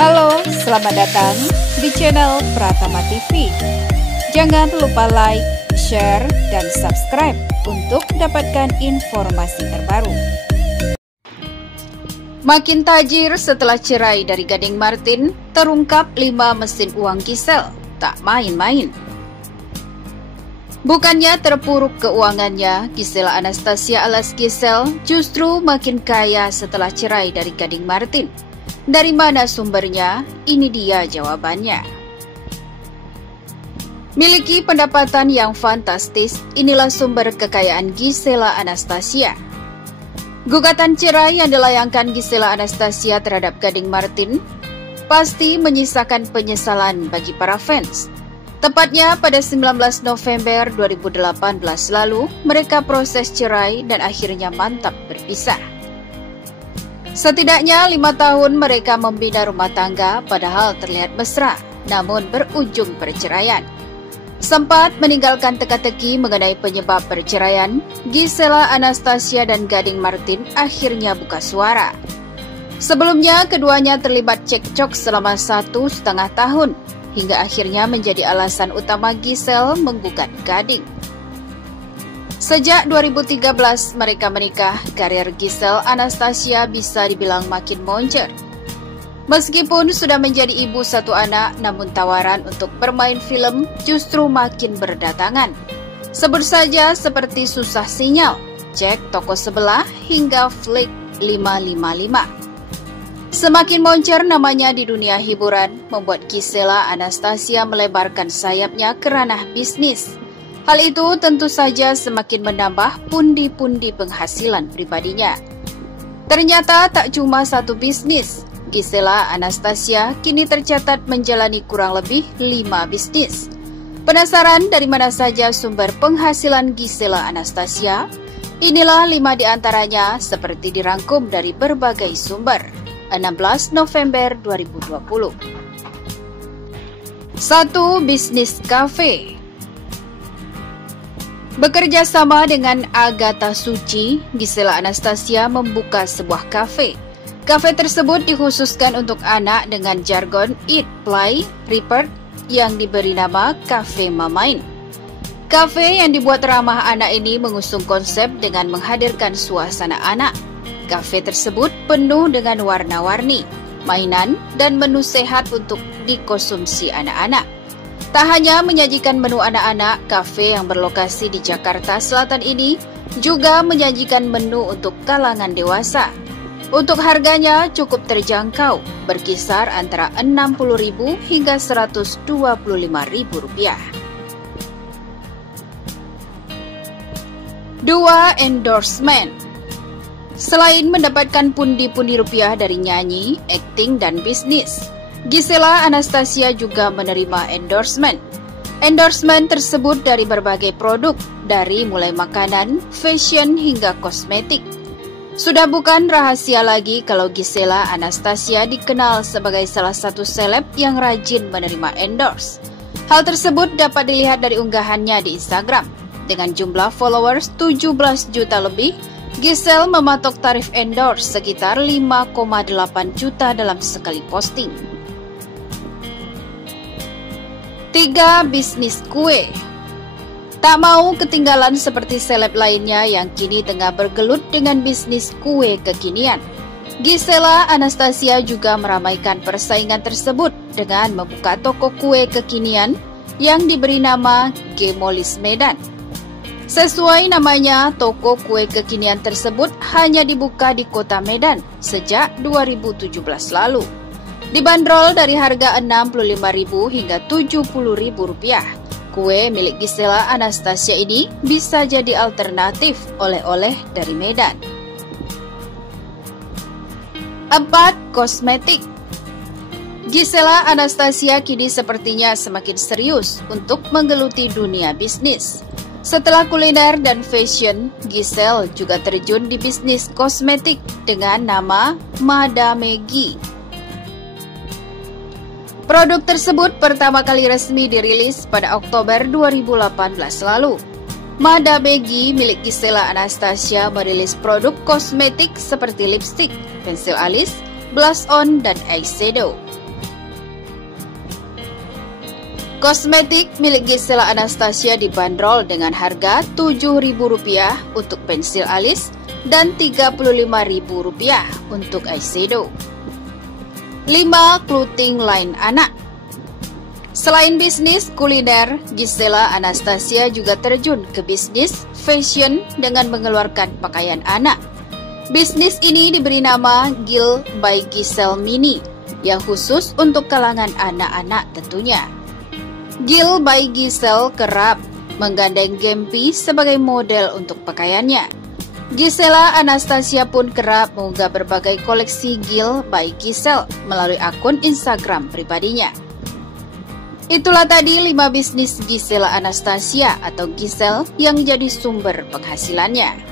Halo, selamat datang di channel Pratama TV. Jangan lupa like, share, dan subscribe untuk dapatkan informasi terbaru. Makin tajir setelah cerai dari Gading Martin, terungkap 5 mesin uang Giselle, tak main-main. Bukannya terpuruk keuangannya, Gisela Anastasia alias Giselle justru makin kaya setelah cerai dari Gading Martin. Dari mana sumbernya? Ini dia jawabannya. Miliki pendapatan yang fantastis, inilah sumber kekayaan Gisela Anastasia. Gugatan cerai yang dilayangkan Gisela Anastasia terhadap Gading Martin pasti menyisakan penyesalan bagi para fans. Tepatnya pada 19 November 2018 lalu, mereka proses cerai dan akhirnya mantap berpisah. Setidaknya 5 tahun mereka membina rumah tangga, padahal terlihat mesra, namun berujung perceraian. Sempat meninggalkan teka-teki mengenai penyebab perceraian, Gisela Anastasia dan Gading Martin akhirnya buka suara. Sebelumnya, keduanya terlibat cekcok selama 1,5 tahun, hingga akhirnya menjadi alasan utama Giselle menggugat Gading. Sejak 2013 mereka menikah, karir Giselle Anastasia bisa dibilang makin moncer. Meskipun sudah menjadi ibu 1 anak, namun tawaran untuk bermain film justru makin berdatangan. Sebut saja seperti Susah Sinyal, Cek Toko Sebelah, hingga Flick 555. Semakin moncer namanya di dunia hiburan, membuat Gisela Anastasia melebarkan sayapnya ke ranah bisnis. Hal itu tentu saja semakin menambah pundi-pundi penghasilan pribadinya. Ternyata tak cuma satu bisnis, Gisela Anastasia kini tercatat menjalani kurang lebih 5 bisnis. Penasaran dari mana saja sumber penghasilan Gisela Anastasia? Inilah 5 diantaranya seperti dirangkum dari berbagai sumber. 16 November 2020. 1. Bisnis kafe. Bekerja sama dengan Agatha Suci, Gisela Anastasia membuka sebuah kafe. Kafe tersebut dikhususkan untuk anak dengan jargon Eat, Play, Repeat yang diberi nama Cafe Mamain. Kafe yang dibuat ramah anak ini mengusung konsep dengan menghadirkan suasana anak. Kafe tersebut penuh dengan warna-warni, mainan, dan menu sehat untuk dikonsumsi anak-anak. Tak hanya menyajikan menu anak-anak, kafe yang berlokasi di Jakarta Selatan ini juga menyajikan menu untuk kalangan dewasa. Untuk harganya cukup terjangkau, berkisar antara Rp60.000 hingga Rp125.000. 2. Endorsement. Selain mendapatkan pundi-pundi rupiah dari nyanyi, akting, dan bisnis, Gisela Anastasia juga menerima endorsement. Endorsement tersebut dari berbagai produk, dari mulai makanan, fashion, hingga kosmetik. Sudah bukan rahasia lagi kalau Gisela Anastasia dikenal sebagai salah satu seleb yang rajin menerima endorse. Hal tersebut dapat dilihat dari unggahannya di Instagram. Dengan jumlah followers 17 juta lebih, Giselle mematok tarif endorse sekitar 5,8 juta dalam sekali posting. 3. Bisnis kue. Tak mau ketinggalan seperti seleb lainnya yang kini tengah bergelut dengan bisnis kue kekinian. Gisela Anastasia juga meramaikan persaingan tersebut dengan membuka toko kue kekinian yang diberi nama Gemolis Medan. Sesuai namanya, toko kue kekinian tersebut hanya dibuka di kota Medan sejak 2017 lalu. Dibanderol dari harga Rp65.000 hingga Rp70.000. Kue milik Gisela Anastasia ini bisa jadi alternatif oleh-oleh dari Medan. 4. Kosmetik. Gisela Anastasia kini sepertinya semakin serius untuk menggeluti dunia bisnis. Setelah kuliner dan fashion, Giselle juga terjun di bisnis kosmetik dengan nama Madame G. Produk tersebut pertama kali resmi dirilis pada Oktober 2018 lalu. Madame G milik Gisela Anastasia merilis produk kosmetik seperti lipstick, pensil alis, blush on, dan eyeshadow. Kosmetik milik Gisela Anastasia dibanderol dengan harga Rp7.000 untuk pensil alis dan Rp35.000 untuk eyeshadow. 5 clothing line anak. Selain bisnis kuliner, Gisela Anastasia juga terjun ke bisnis fashion dengan mengeluarkan pakaian anak. Bisnis ini diberi nama Gil by Giselle Mini, yang khusus untuk kalangan anak-anak tentunya. Gil by Giselle kerap menggandeng Gempi sebagai model untuk pakaiannya. Gisela Anastasia pun kerap mengunggah berbagai koleksi Gil by Giselle melalui akun Instagram pribadinya. Itulah tadi 5 bisnis Gisela Anastasia atau Giselle yang jadi sumber penghasilannya.